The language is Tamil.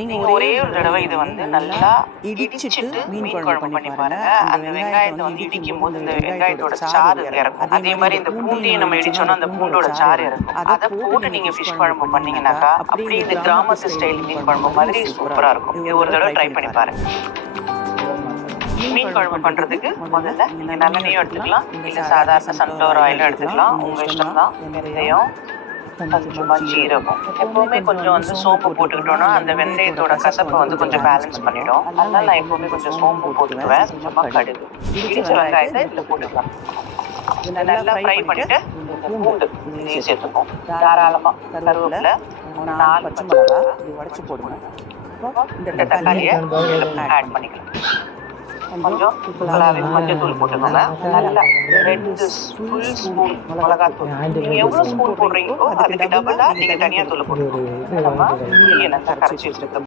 நீங்க ஒரே ஒரு தடவை இதை வந்து நல்லா இடிச்சிட்டு மீன் குழம்பு பண்ணி பாருங்க. அந்த வெங்காயத்தை வந்து இடிக்கும் போது இந்த வெங்காயத்தோட சாறு இறக்கும். அதே மாதிரி இந்த பூண்டையும் நம்ம இடிச்சோம்னா அந்த பூண்டோட சாறு இறக்கும். அதை போட்டு நீங்க ஃபிஷ் குழம்பு பண்ணீங்கன்னாக்கா அப்படியே இந்த கிராமத்து ஸ்டைல் மீன் குழம்பு மாதிரி சூப்பரா இருக்கும். இது ஒரு தடவை ட்ரை பண்ணி பாருங்க. மீன் குழம்பு பண்றதுக்கு முதல்ல நீங்க நல்லெண்ணெயும் எடுத்துக்கலாம், இல்ல சாதாரண சன்ஃப்ளவர் ஆயிலும் எடுத்துக்கலாம், உங்க இஷ்டம் தான். வெந்தயம், கொஞ்சமா ஜீரகம், எப்பவுமே கொஞ்சம் வந்து சோம்பு போட்டுக்கிட்டோம்னா அந்த வெந்தயத்தோட கசப்பை வந்து கொஞ்சம் பேலன்ஸ் பண்ணிடும். அதனால நான் எப்பவுமே கொஞ்சம் சோம்பு போட்டுக்குவேன். கொஞ்சமா கடுகு, இடிச்ச வெங்காயத்தை இதுல போட்டுக்கலாம். இதை நல்லா ஃப்ரை பண்ணிட்டு இந்த பூண்டு இதையும் சேர்த்துப்போம். தாராளமா கருவேப்பிலை, 4 பச்சை மிளகா உடைச்சு போடுங்க. இந்த தக்காளியை ஆட் பண்ணிக்கலாம். கொஞ்சம் மஞ்சத்தூள் போட்டுக்கோங்க. நல்லா 2 ஃபுல் ஸ்பூன் மிளகாத்தூள். நீங்க எவ்வளவு ஸ்பூன் போடுறீங்களோ அதுக்கு டபுளா நீங்க தனியா தூள் போட்டுக்கோங்க. நம்ம நல்லா கரைச்சி வச்சிருக்க